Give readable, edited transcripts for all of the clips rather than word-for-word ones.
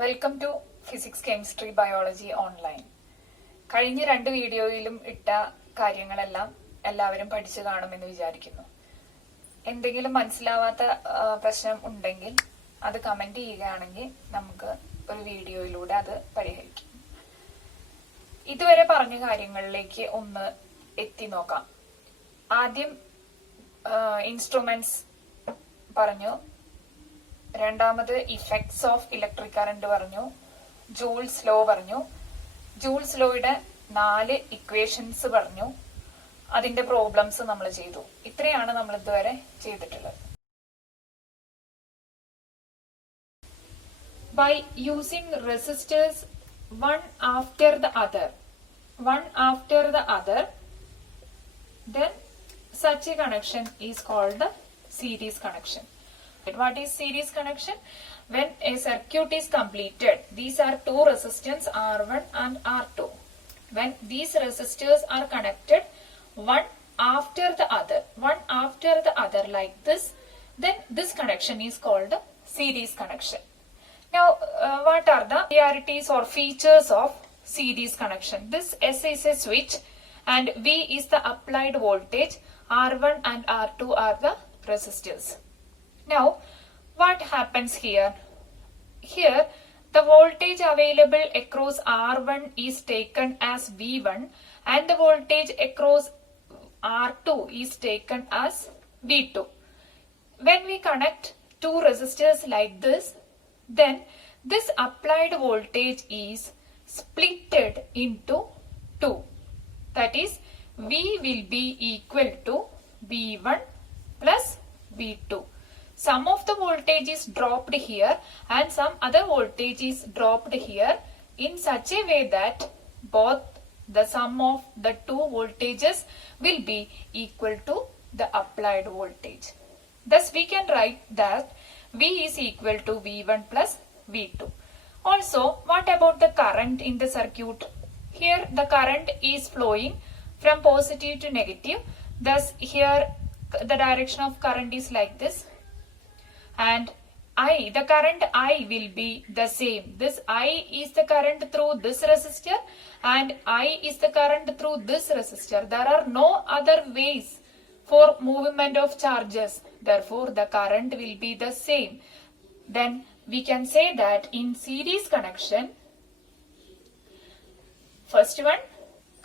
Welcome to physics chemistry biology online. കഴിഞ്ഞ 2 വീഡിയോയിലും ഇട്ട കാര്യങ്ങളെല്ലാം എല്ലാവരും പഠിച്ചു കാണുമെന്ന് വിചാരിക്കുന്നു. എന്തെങ്കിലും മനസ്സിലാവാത്ത പ്രശ്നം ഉണ്ടെങ്കിൽ അത് കമന്റ് ചെയ്യുകയാണെങ്കിൽ നമുക്ക് ഒരു വീഡിയോയിലൂടെ അത് പരിഹരിക്കാം. ഇതുവരെ പറഞ്ഞ കാര്യങ്ങളിലേക്ക് ഒന്ന് എത്തി നോക്കാം. ആദ്യം ഇൻസ്ട്രുമെന്റ്സ് പറഞ്ഞു, രണ്ടാമത് ഇഫക്ട്സ് ഓഫ് ഇലക്ട്രിക് കറന്റ് പറഞ്ഞു, ജൂൾസ് ലോ പറഞ്ഞു, ജൂൾസ് ലോയുടെ 4 ഇക്വേഷൻസ് പറഞ്ഞു, അതിന്റെ പ്രോബ്ലംസ് നമ്മൾ ചെയ്തു. ഇത്രയാണ് നമ്മൾ ഇതുവരെ ചെയ്തിട്ടുള്ളത്. By using resistors one after the other, then such a connection is called the series connection. What is series connection? When a circuit is completed, these are 2 resistors R1 and R2. When these resistors are connected one after the other like this, then this connection is called the series connection. Now, what are the peculiarities or features of series connection? This S is a switch and V is the applied voltage, R1 and R2 are the resistors. Now, what happens here? Here, the voltage available across R1 is taken as V1 and the voltage across R2 is taken as V2. When we connect 2 resistors like this, then this applied voltage is splitted into 2. That is, V will be equal to V1 plus V2. Some of the voltage is dropped here and some other voltage is dropped here in such a way that both the sum of the 2 voltages will be equal to the applied voltage. Thus, we can write that V is equal to V1 plus V2. Also, what about the current in the circuit? Here the current is flowing from positive to negative. Thus, here the direction of current is like this. And the current I will be the same. This I is the current through this resistor and I is the current through this resistor. There are no other ways for movement of charges. Therefore, the current will be the same. Then we can say that in series connection, first one,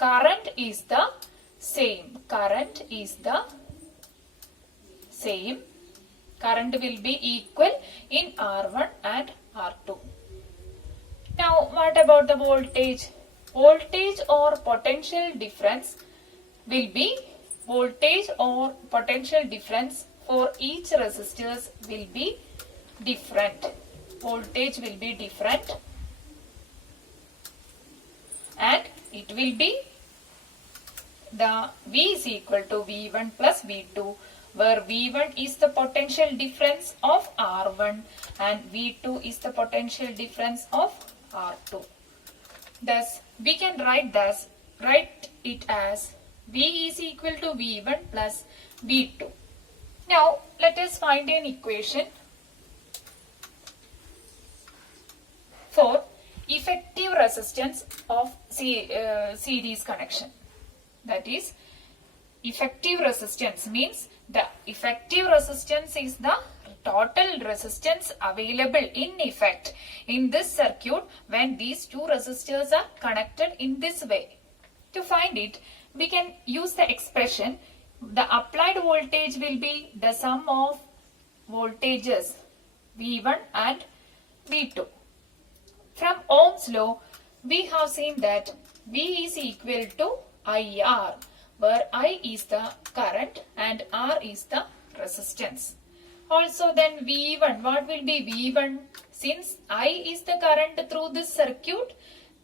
current is the same. Current is the same. Current will be equal in R1 and R2. Now, what about the voltage? Voltage or potential difference will be voltage or potential difference for each resistors will be different. Voltage will be different and it will be the V is equal to V1 plus V2, where V1 is the potential difference of R1 and V2 is the potential difference of R2. Thus, we can write it as V is equal to V1 plus V2. Now, let us find an equation for effective resistance of series connection. That is, effective resistance means the effective resistance is the total resistance available in effect in this circuit when these 2 resistors are connected in this way. To find it, we can use the expression the applied voltage will be the sum of voltages V1 and V2. From Ohm's law, we have seen that V is equal to IR, where I is the current and R is the resistance. Also then V1, what will be V1? Since I is the current through this circuit,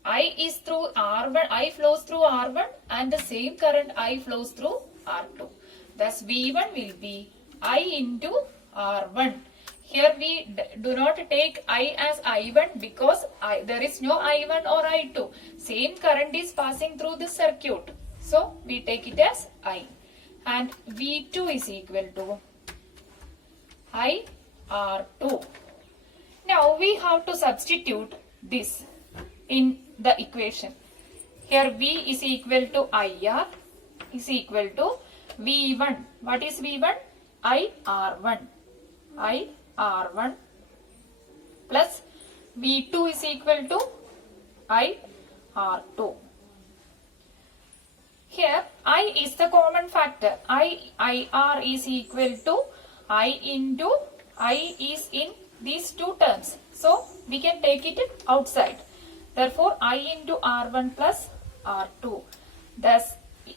I is through R1, I flows through R1 and the same current I flows through R2. Thus V1 will be I into R1. Here we do not take I as I1 because there is no I1 or I2. Same current is passing through this circuit. So we take it as I. And V2 is equal to I R2. Now we have to substitute this in the equation. Here V is equal to IR is equal to V1. What is V1? IR1. IR1 plus V2 is equal to IR2. Here I is the common factor. IR is equal to I into I is in these two terms. So we can take it outside. Therefore I into R1 plus R2. Thus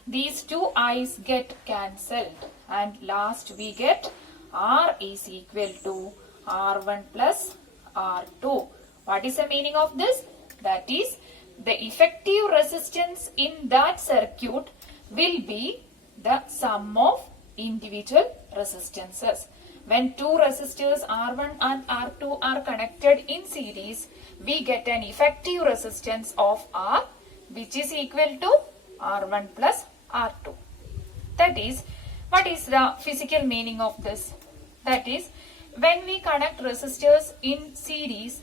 these two i's get cancelled and last we get R is equal to R1 plus R2. What is the meaning of this? That is, the effective resistance in that circuit will be the sum of individual resistances. When two resistors R1 and R2 are connected in series, we get an effective resistance of R, which is equal to R1 plus R2. That is, what is the physical meaning of this? That is, when we connect resistors in series,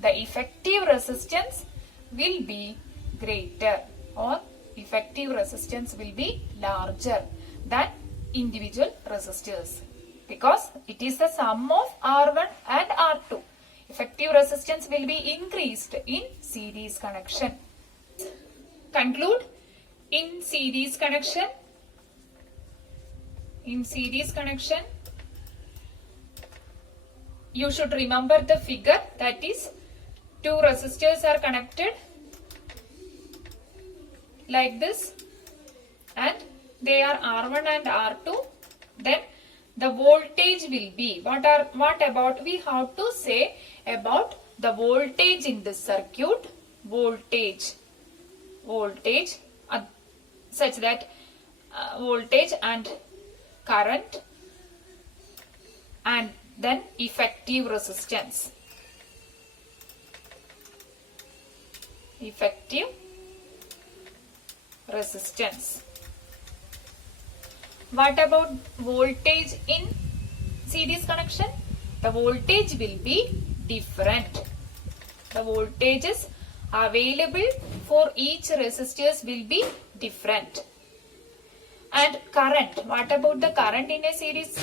the effective resistance will be greater, or effective resistance will be larger than individual resistors, because it is the sum of R1 and R2. Effective resistance will be increased in series connection. Conclude, in series connection, you should remember the figure, that is, two resistors are connected like this and they are R1 and R2. Then the voltage will be, what about, we have to say about the voltage in this circuit. Voltage such that voltage and current and then effective resistance. Effective resistance. What about voltage in series connection? The voltage will be different. The voltages available for each resistors will be different. And current, what about the current in a series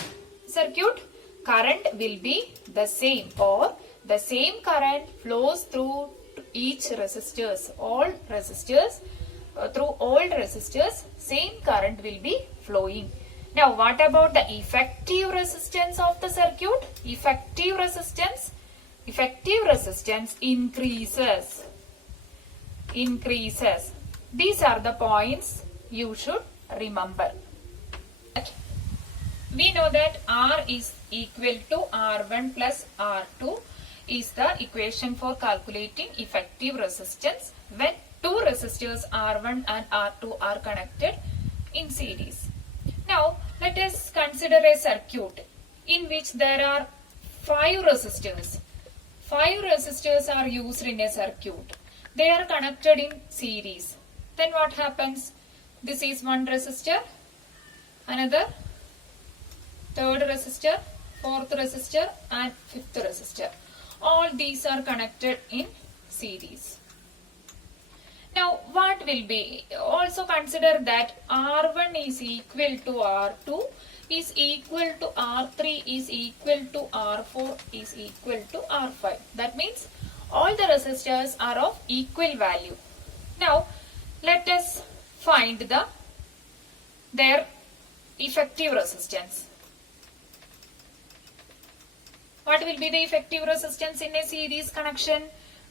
circuit? Current will be the same, or the same current flows through each resistors. All resistors, through all resistors, same current will be flowing. Now what about the effective resistance of the circuit? Effective resistance increases. These are the points you should remember. We know that R is equal to R1 plus R2 is the equation for calculating effective resistance when two resistors R1 and R2 are connected in series. Now let us consider a circuit in which there are 5 resistors. 5 resistors are used in a circuit. They are connected in series. Then what happens? This is one resistor, another, third resistor, fourth resistor and fifth resistor. All these are connected in series. Now what will be? Also consider that R1 is equal to R2 is equal to R3 is equal to R4 is equal to R5. That means all the resistors are of equal value. Now let us find their effective resistance. What will be the effective resistance in a series connection?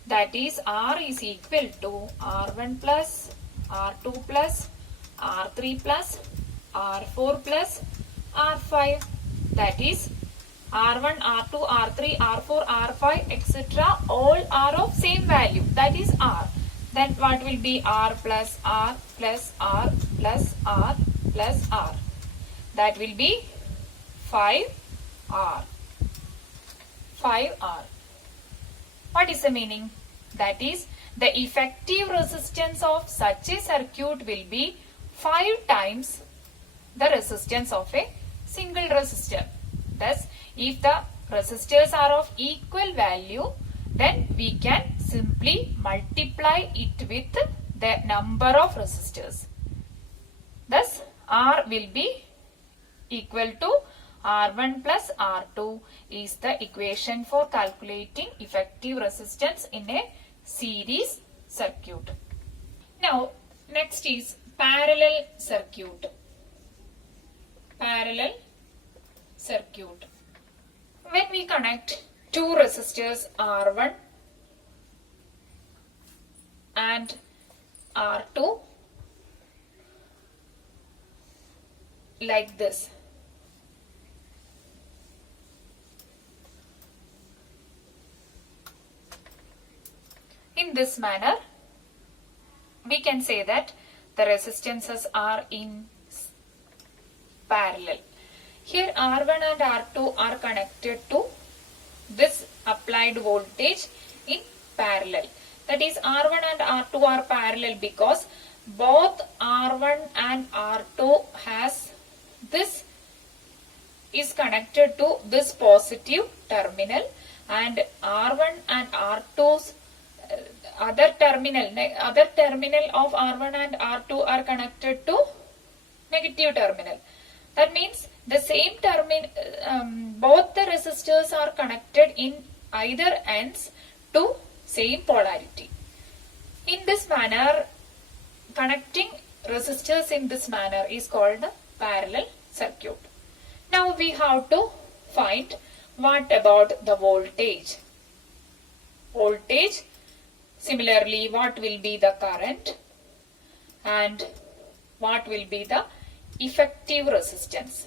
That is, R is equal to R1 plus, R2 plus, R3 plus, R4 plus, R5. That is, R1, R2, R3, R4, R5, etc. all are of same value. That is R. Then what will be R plus R plus R plus R plus R? That will be 5R. 5R. What is the meaning? That is, the effective resistance of such a circuit will be 5 times the resistance of a single resistor. Thus, if the resistors are of equal value, then we can simply multiply it with the number of resistors. Thus, R will be equal to R1 plus R2 is the equation for calculating effective resistance in a series circuit. Now, next is parallel circuit. Parallel circuit. When we connect two resistors R1 and R2 like this, in this manner, we can say that the resistances are in parallel. Here R1 and R2 are connected to this applied voltage in parallel. That is, R1 and R2 are parallel because both R1 and R2 has this is connected to this positive terminal, and R1 and R2's other terminal of R1 and R2 are connected to negative terminal. That means the same terminal, both the resistors are connected in either ends to same polarity. In this manner, connecting resistors in this manner is called the parallel circuit. Now we have to find what about the voltage. Voltage, similarly, what will be the current and what will be the effective resistance.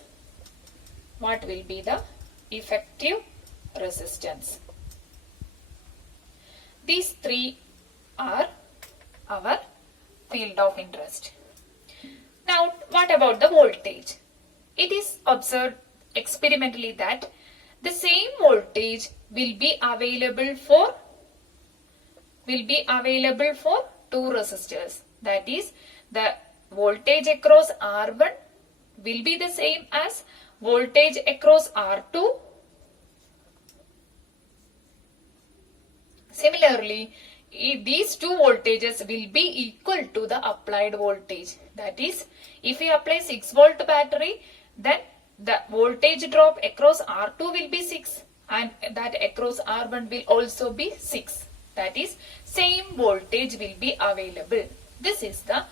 What will be the effective resistance? These three are our field of interest. Now, what about the voltage? It is observed experimentally that the same voltage will be available for two resistors. That is, the voltage across R1 will be the same as voltage across R2. Similarly, these two voltages will be equal to the applied voltage. That is, if we apply 6 volt battery, then the voltage drop across R2 will be 6 and that across R1 will also be 6. That is, same voltage will be available. This is the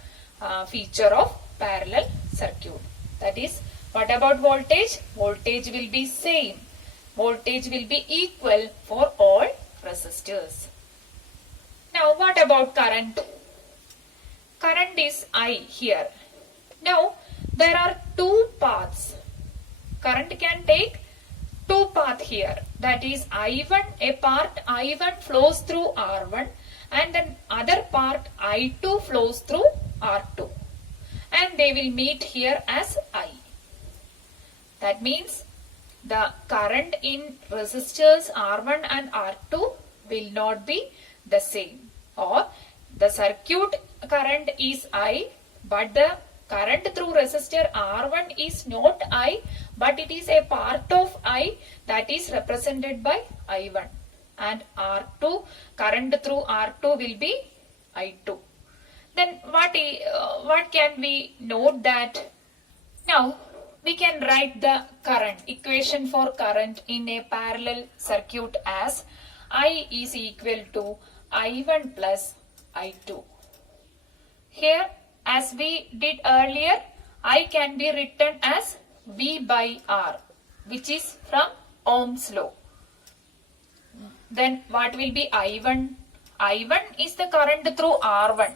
feature of parallel circuit. That is, what about voltage? Voltage will be same. Voltage will be equal for all resistors. Now, what about current? Current is I here. Now, there are two paths. Current can take two paths here. That is, I1, a part I1 flows through R1 and then other part I2 flows through R2. And they will meet here as I. That means the current in resistors R1 and R2 will not be the same, or the circuit current is I, but the current through resistor R1 is not I, but it is a part of I, that is represented by I1, and R2, current through R2 will be I2. Then what can we note that? Now we can write the current equation for current in a parallel circuit as I is equal to I1 plus I2. Here, as we did earlier, I can be written as V by R, which is from Ohm's law. Then what will be I1? I1 is the current through R1.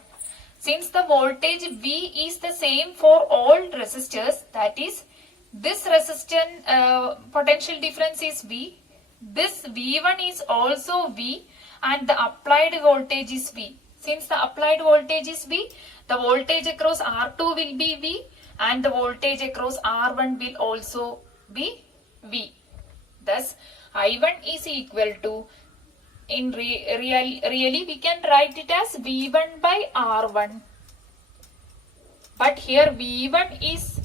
Since the voltage V is the same for all resistors, that is, this resistance potential difference is V. This V1 is also V and the applied voltage is V. Since the applied voltage is V, the voltage across R2 will be V and the voltage across R1 will also be V. Thus, I1 is equal to, really we can write it as V1 by R1. But here V1 is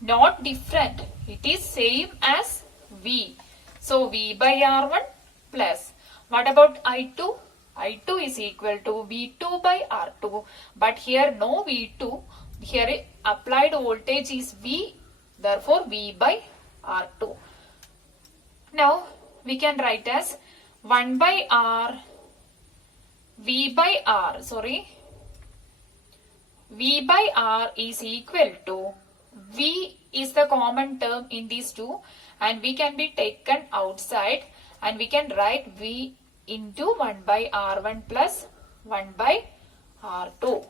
not different. It is same as V. So V by R1 plus, what about I2? I2 is equal to V2 by R2, but here no V2, here applied voltage is V, therefore V by R2. Now we can write as 1 by R, V by R is equal to, V is the common term in these two and we can be taken outside and we can write V into 1 by R1 plus 1 by R2.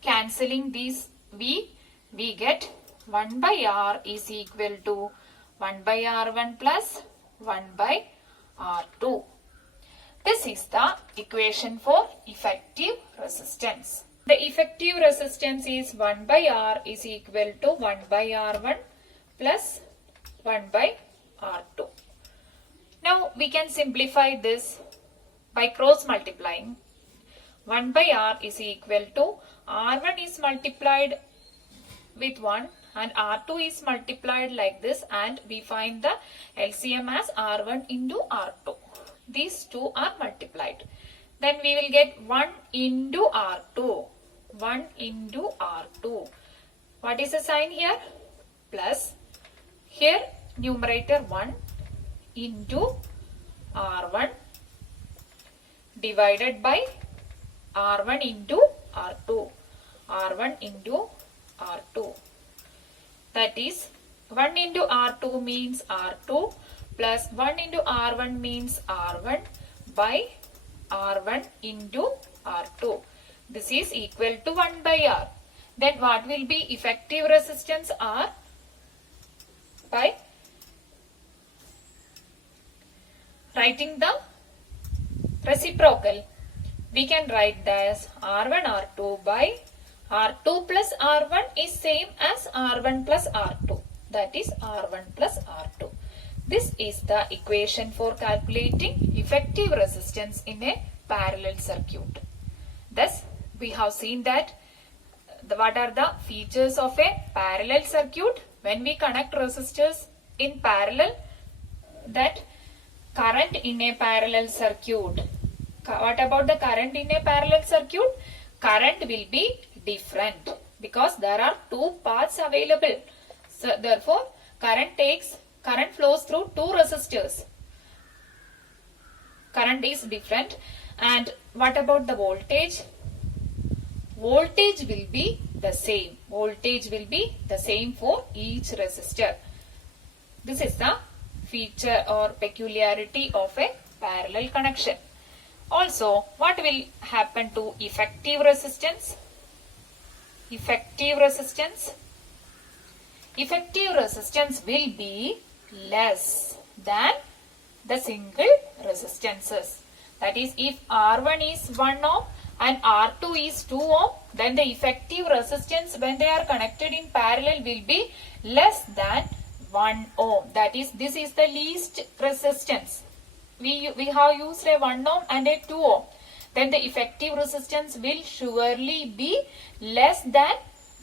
Cancelling these V, we get 1 by R is equal to 1 by R1 plus 1 by R2. This is the equation for effective resistance. The effective resistance is 1 by R is equal to 1 by R1 plus 1 by R2. Now we can simplify this by cross multiplying. 1 by R is equal to R1 is multiplied with 1 and R2 is multiplied like this, and we find the LCM as R1 into R2. These two are multiplied. Then we will get 1 into R2. 1 into R2. What is the sign here? Plus. Here numerator 1 into R1 divided by R1 into R2. R1 into R2. That is 1 into R2 means R2 plus 1 into R1 means R1 by R1 into R2. This is equal to 1 by R. Then what will be effective resistance R? By writing the reciprocal, we can write this R1 R2 by R2 plus R1 is same as R1 plus R2. That is R1 plus R2. This is the equation for calculating effective resistance in a parallel circuit. Thus, we have seen that what are the features of a parallel circuit. When we connect resistors in parallel, that current in a parallel circuit. What about the current in a parallel circuit? Current will be different because there are two paths available. So therefore, current flows through two resistors. Current is different. And what about the voltage? Voltage will be the same. Voltage will be the same for each resistor. This is the feature or peculiarity of a parallel connection. Also, what will happen to effective resistance? Effective resistance will be less than the single resistances. That is, if R1 is 1 ohm and R2 is 2 ohm, then the effective resistance when they are connected in parallel will be less than 1 ohm. That is, this is the least resistance. We have used a 1 ohm and a 2 ohm. Then the effective resistance will surely be less than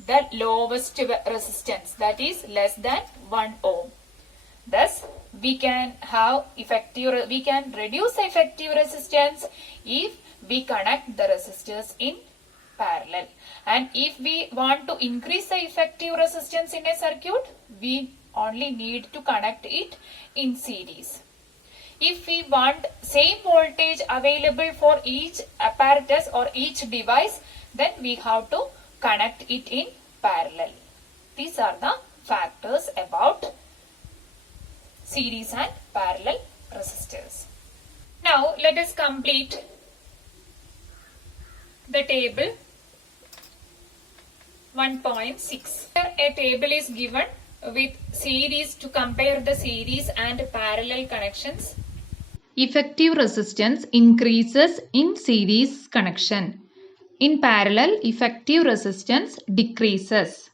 the lowest resistance. That is less than 1 ohm. Thus, we can reduce the effective resistance if we connect the resistors in parallel. And if we want to increase the effective resistance in a circuit, we only need to connect it in series. If we want same voltage available for each apparatus or each device, then we have to connect it in parallel. These are the factors about series and parallel resistors. Now let us complete the table 1.6. Here a table is given with series to compare the series and parallel connections. Effective resistance increases in series connection. In parallel, effective resistance decreases.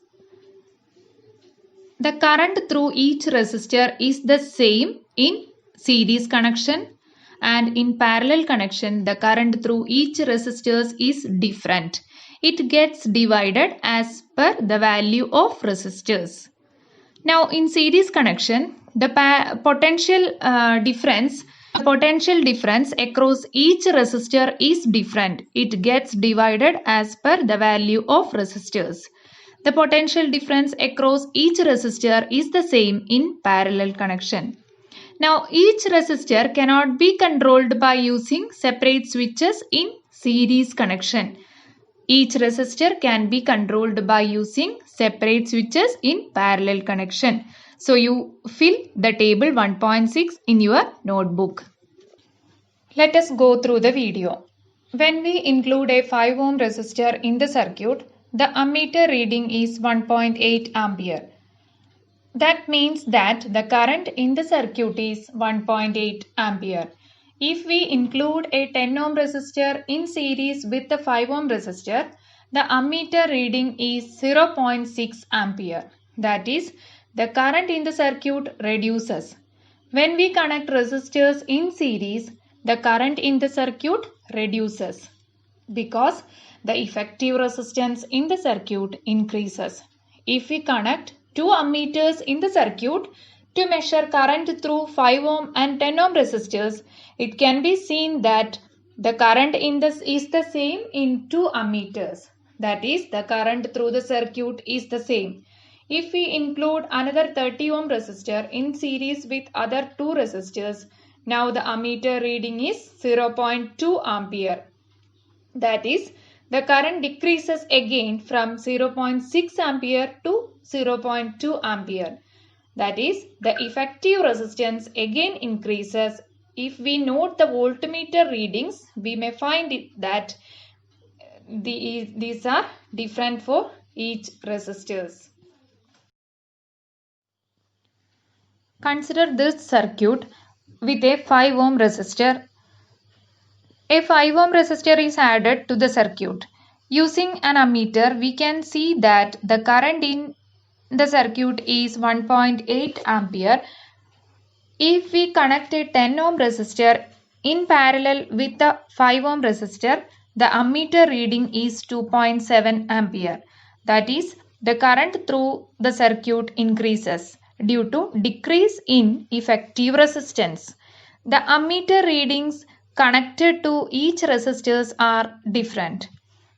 The current through each resistor is the same in series connection, and in parallel connection the current through each resistors is different. It gets divided as per the value of resistors. Now in series connection, the potential difference across each resistor is different. It gets divided as per the value of resistors. The potential difference across each resistor is the same in parallel connection. Now each resistor cannot be controlled by using separate switches in series connection. Each resistor can be controlled by using separate switches in parallel connection. So you fill the table 1.6 in your notebook. Let us go through the video. When we include a 5 ohm resistor in the circuit, the ammeter reading is 1.8 ampere. That means that the current in the circuit is 1.8 ampere. If we include a 10 ohm resistor in series with the 5 ohm resistor, the ammeter reading is 0.6 ampere. That is, the current in the circuit reduces. When we connect resistors in series, the current in the circuit reduces because the effective resistance in the circuit increases. If we connect two ammeters in the circuit to measure current through 5 ohm and 10 ohm resistors, it can be seen that the current in this is the same in two ammeters. That is, the current through the circuit is the same. If we include another 30 ohm resistor in series with other two resistors, now the ammeter reading is 0.2 ampere. That is, the current decreases again from 0.6 ampere to 0.2 ampere. That is, the effective resistance again increases. If we note the voltmeter readings, we may find it that these are different for each resistors. Consider this circuit with a 5 ohm resistor. A 5 ohm resistor is added to the circuit. Using an ammeter, we can see that the current in the circuit is 1.8 ampere. If we connect a 10 ohm resistor in parallel with the 5 ohm resistor, the ammeter reading is 2.7 ampere. That is, the current through the circuit increases due to decrease in effective resistance. The ammeter readings connected to each resistors are different.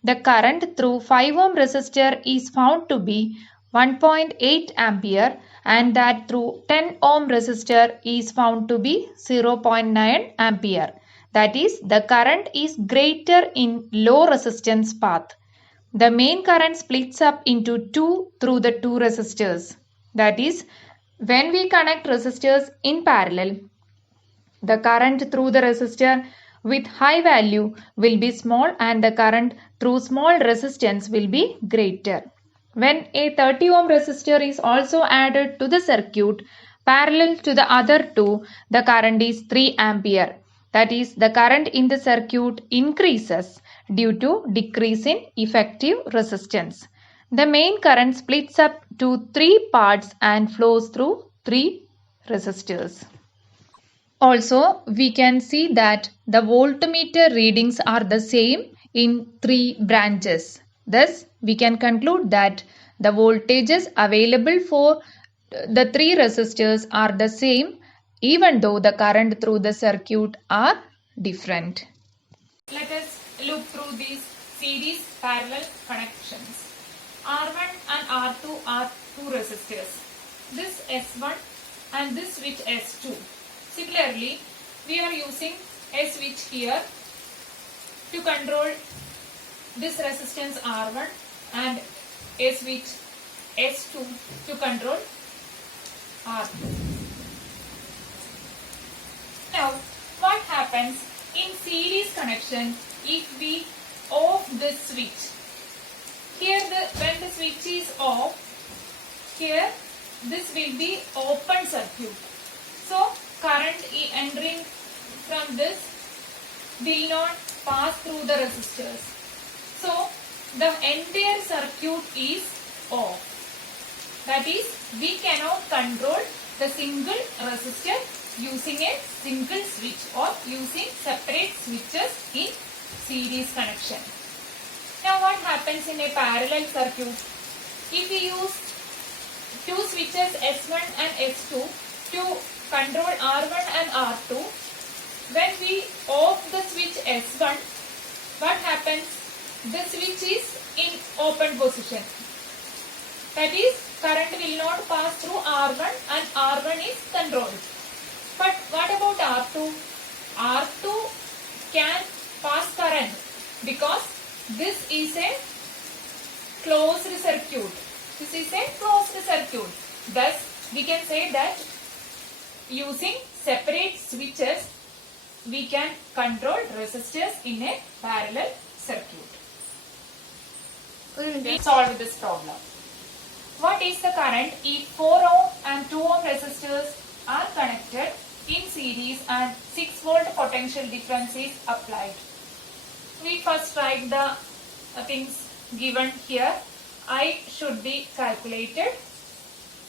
The current through 5 ohm resistor is found to be 1.8 ampere and that through 10 ohm resistor is found to be 0.9 ampere. That is, the current is greater in low resistance path. The main current splits up into two through the two resistors. That is, when we connect resistors in parallel, the current through the resistor with high value will be small and the current through small resistance will be greater. When a 30 ohm resistor is also added to the circuit parallel to the other two, the current is 3 ampere. That is, the current in the circuit increases due to decrease in effective resistance. The main current splits up to 3 parts and flows through 3 resistors. Also, we can see that the voltmeter readings are the same in 3 branches. Thus, we can conclude that the voltages available for the 3 resistors are the same even though the current through the circuit are different. Let us look through these series parallel connections. R1 and R2 are two resistors. This S1 and this switch S2. Similarly, we are using a switch here to control this resistance R1 and a switch S2 to control R2. Now, what happens in series connection if we off this switch? Here, when the switch is off, here this will be open circuit. So, current entering from this will not pass through the resistors. So, the entire circuit is off. That is, we cannot control the single resistor using a single switch or using separate switches in series connection. Now, what happens in a parallel circuit? If we use two switches S1 and S2 to control R1 and R2. When we off the switch S1, what happens? The switch is in open position. That is, current will not pass through R1 and R1 is controlled. But what about R2? R2 can pass current because this is a closed circuit. This is a closed circuit. Thus, we can say that using separate switches, we can control resistors in a parallel circuit. We solve this problem. What is the current if 4 ohm and 2 ohm resistors are connected in series and 6 volt potential difference is applied? We first write the things given here. I should be calculated.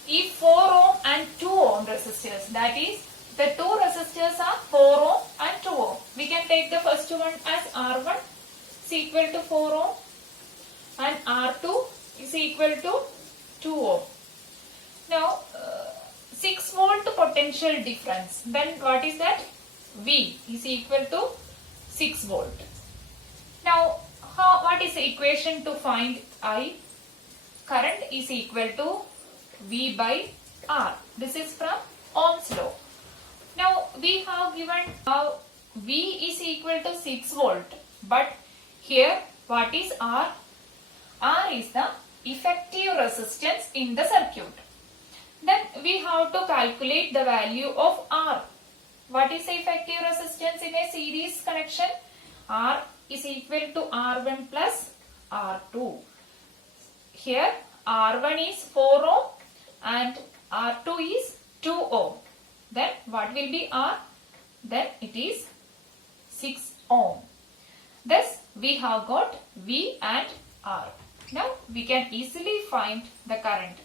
If 4 ohm and 2 ohm resistors, that is, the two resistors are 4 ohm and 2 ohm. We can take the first one as R1 is equal to 4 ohm and R2 is equal to 2 ohm. Now, 6 volt potential difference. Then what is that? V is equal to 6 volt. Now, what is the equation to find I? Current is equal to V by R. This is from Ohm's law. Now, we have given V is equal to 6 volt. But here, what is R? R is the effective resistance in the circuit. Then we have to calculate the value of R. What is the effective resistance in a series connection? R is equal to R1 plus R2. Here R1 is 4 ohm and R2 is 2 ohm. Then what will be R? Then it is 6 ohm. Thus we have got V and R. Now we can easily find the current.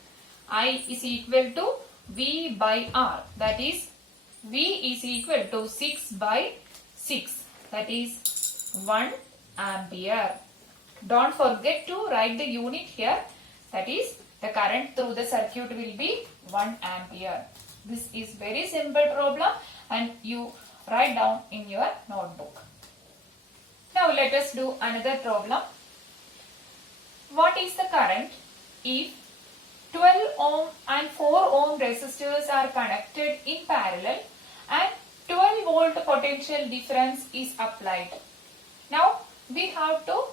I is equal to V by R. That is, V is equal to 6 by 6. That is 1 ampere. Don't forget to write the unit here. That is, the current through the circuit will be 1 ampere. This is very simple problem and you write down in your notebook. Now let us do another problem. What is the current if 12 ohm and 4 ohm resistors are connected in parallel and 12 volt potential difference is applied? Now we have to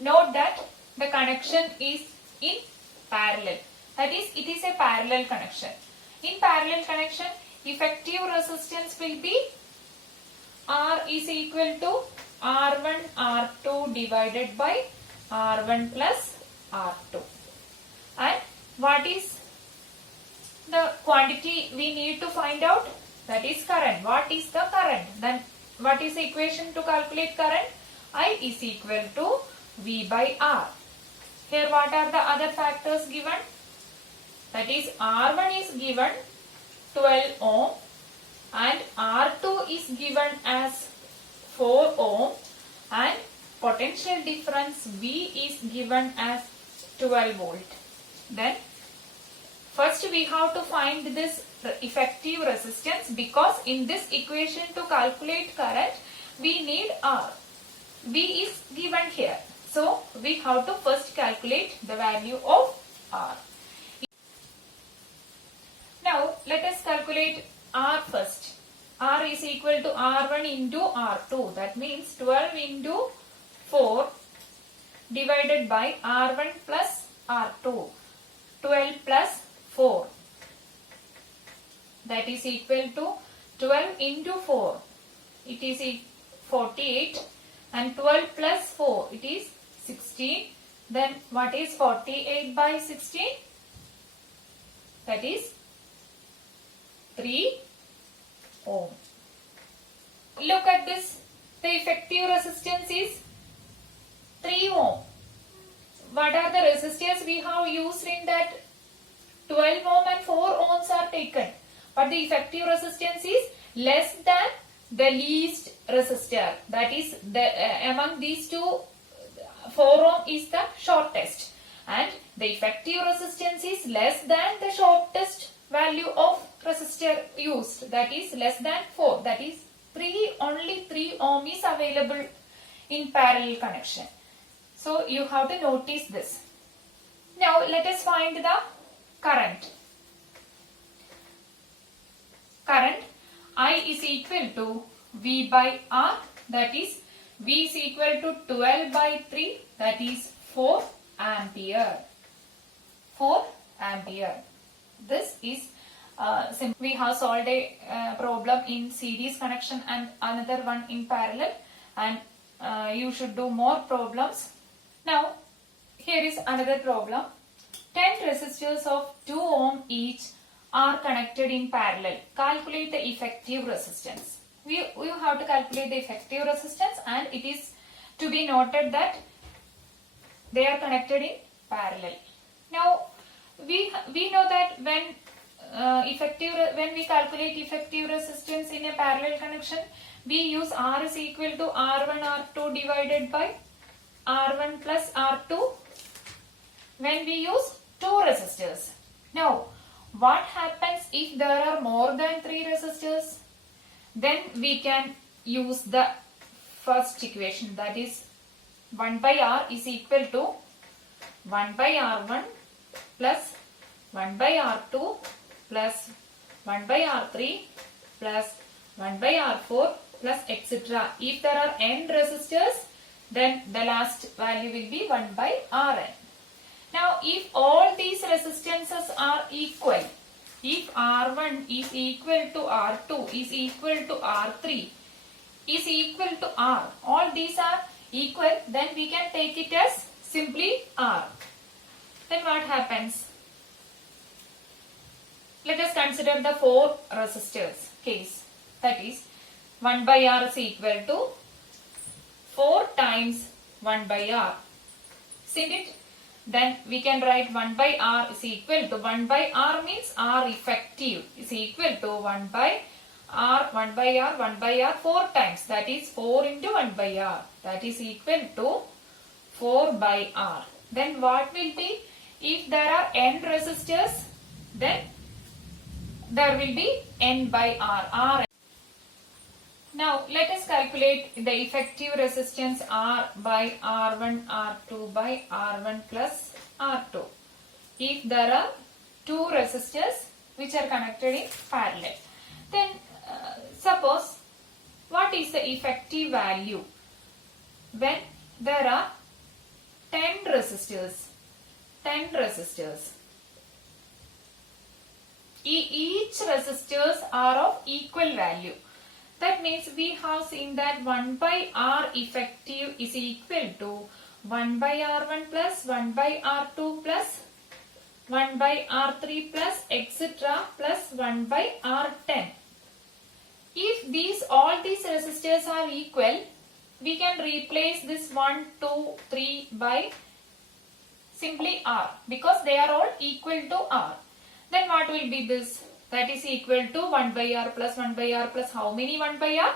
note that the connection is in parallel. That is, it is a parallel connection. In parallel connection, effective resistance will be R is equal to R1 R2 divided by R1 plus R2. And what is the quantity we need to find out? That is current. What is the current? Then what is the equation to calculate current? I is equal to V by R. Here what are the other factors given? That is, R1 is given 12 ohm and R2 is given as 4 ohm and potential difference V is given as 12 volt. Then first we have to find this effective resistance, because in this equation to calculate current we need R. V is given here. So we have to first calculate the value of R. Now let us calculate R first. R is equal to R1 into R2. That means 12 into 4 divided by R1 plus R2. 12 plus 4. That is equal to 12 into 4. It is 48. And 12 plus 4. It is 16. Then what is 48 by 16? That is 3 ohm. Look at this. The effective resistance is 3 ohm. What are the resistors we have used in that? 12 ohm and 4 ohms are taken. But the effective resistance is less than the least resistor. That is, among these two, 4 ohm is the shortest. and the effective resistance is less than the shortest value of resistor used, that is less than 4, that is only 3 ohm is available in parallel connection. So you have to notice this. Now let us find the current. Current I is equal to V by R, that is V is equal to 12 by 3, that is 4 ampere. 4 ampere. This is we have solved a problem in series connection and another one in parallel, and you should do more problems. Now here is another problem. 10 resistors of 2 ohm each are connected in parallel. Calculate the effective resistance. We have to calculate the effective resistance, and it is to be noted that they are connected in parallel. Now we know that when we calculate effective resistance in a parallel connection, we use R is equal to R1 R2 divided by R1 plus R2 when we use 2 resistors. Now what happens if there are more than 3 resistors? Then we can use the first equation, that is 1 by R is equal to 1 by R1 plus 1 by R2 plus 1 by R3 plus 1 by R4 plus etc. If there are n resistors, then the last value will be 1 by Rn. Now if all these resistances are equal, if R1 is equal to R2 is equal to R3 is equal to R, all these are equal, then we can take it as simply R. Then what happens? Let us consider the 4 resistors case, that is 1 by R is equal to 4 times 1 by R, isn't it? Then we can write 1 by R is equal to 1 by R means R effective is equal to 1 by R 1 by R 1 by R 4 times, that is 4 into 1 by R, that is equal to 4 by R. Then what will be, if there are n resistors, then there will be n by R. Now let us calculate the effective resistance R by R1 R2 by R1 plus R2 if there are 2 resistors which are connected in parallel. Then suppose, what is the effective value when there are 10 resistors? 10 resistors. Each resistors are of equal value. That means we have seen that 1 by R effective is equal to 1 by R1 plus 1 by R2 plus 1 by R3 plus etc. plus 1 by R10. If all these resistors are equal, we can replace this 1, 2, 3 by simply R, because they are all equal to R. Then what will be this? That is equal to 1 by R plus 1 by R plus how many 1 by R?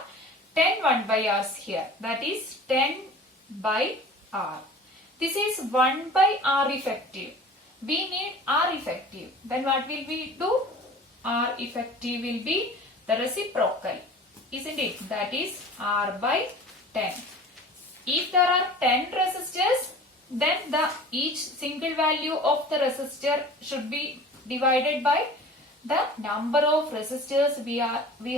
10 1 by R's here. That is 10 by R. This is 1 by R effective. We need R effective. Then what will we do? R effective will be the reciprocal, isn't it? That is R by 10. If there are 10 resistors, then each single value of the resistor should be divided by the number of resistors we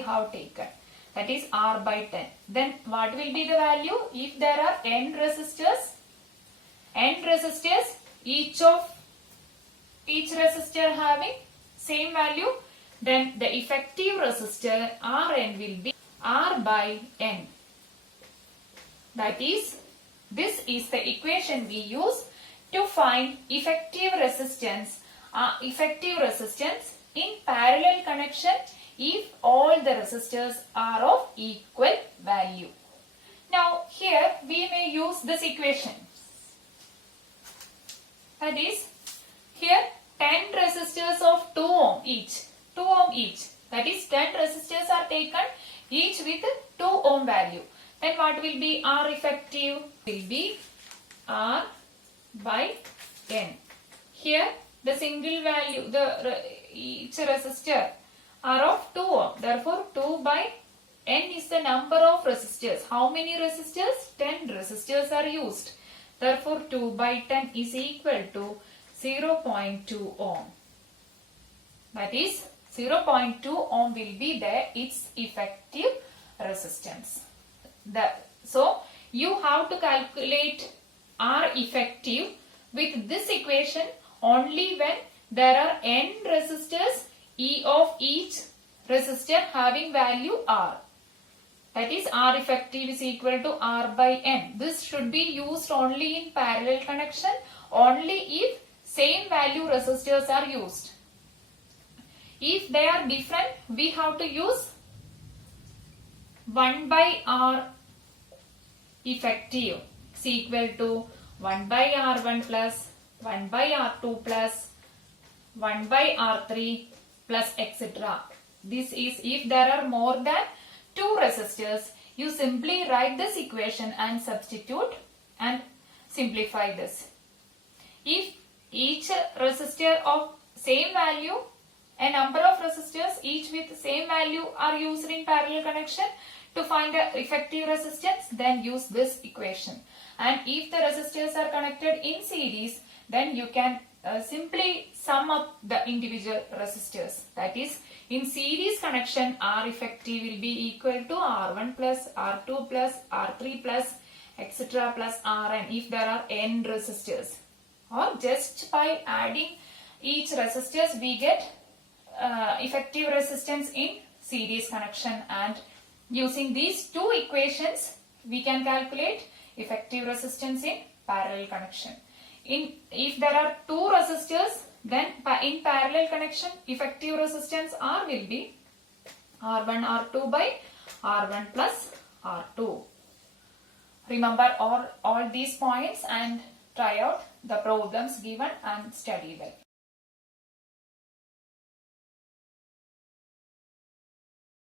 have taken, that is R by 10. Then what will be the value? If there are n resistors, each resistor having same value, then the effective resistor Rn will be R by n. That is, this is the equation we use to find effective resistance in parallel connection if all the resistors are of equal value. Now here we may use this equation. That is, here 10 resistors of 2 ohm each. That is 10 resistors are taken each with 2 ohm value. Then what will be R effective? Will be R by n. Here the single value, each resistor are of 2 ohm. Therefore 2 by n is the number of resistors. How many resistors? 10 resistors are used. Therefore 2 by 10 is equal to 0.2 ohm. That is 0.2 ohm will be its effective resistance. So you have to calculate R effective with this equation only when there are n resistors, E of each resistor having value R. That is R effective is equal to R by N. This should be used only in parallel connection, only if same value resistors are used. If they are different, we have to use 1 by R effective is equal to 1 by R1 plus 1 by R2 plus 1 by R3 plus etc. This is if there are more than 2 resistors. You simply write this equation and substitute and simplify this. If each resistor of same value, a number of resistors each with same value are used in parallel connection to find the effective resistance, then use this equation. And if the resistors are connected in series, then you can simply sum up the individual resistors. That is, in series connection, R effective will be equal to R1 plus R2 plus R3 plus etc. plus Rn if there are n resistors. Or just by adding each resistors, we get effective resistance in series connection, and using these two equations, we can calculate effective resistance in parallel connection. If there are 2 resistors, then in parallel connection, effective resistance R will be R1 R2 by R1 plus R2. Remember all these points and try out the problems given and study well.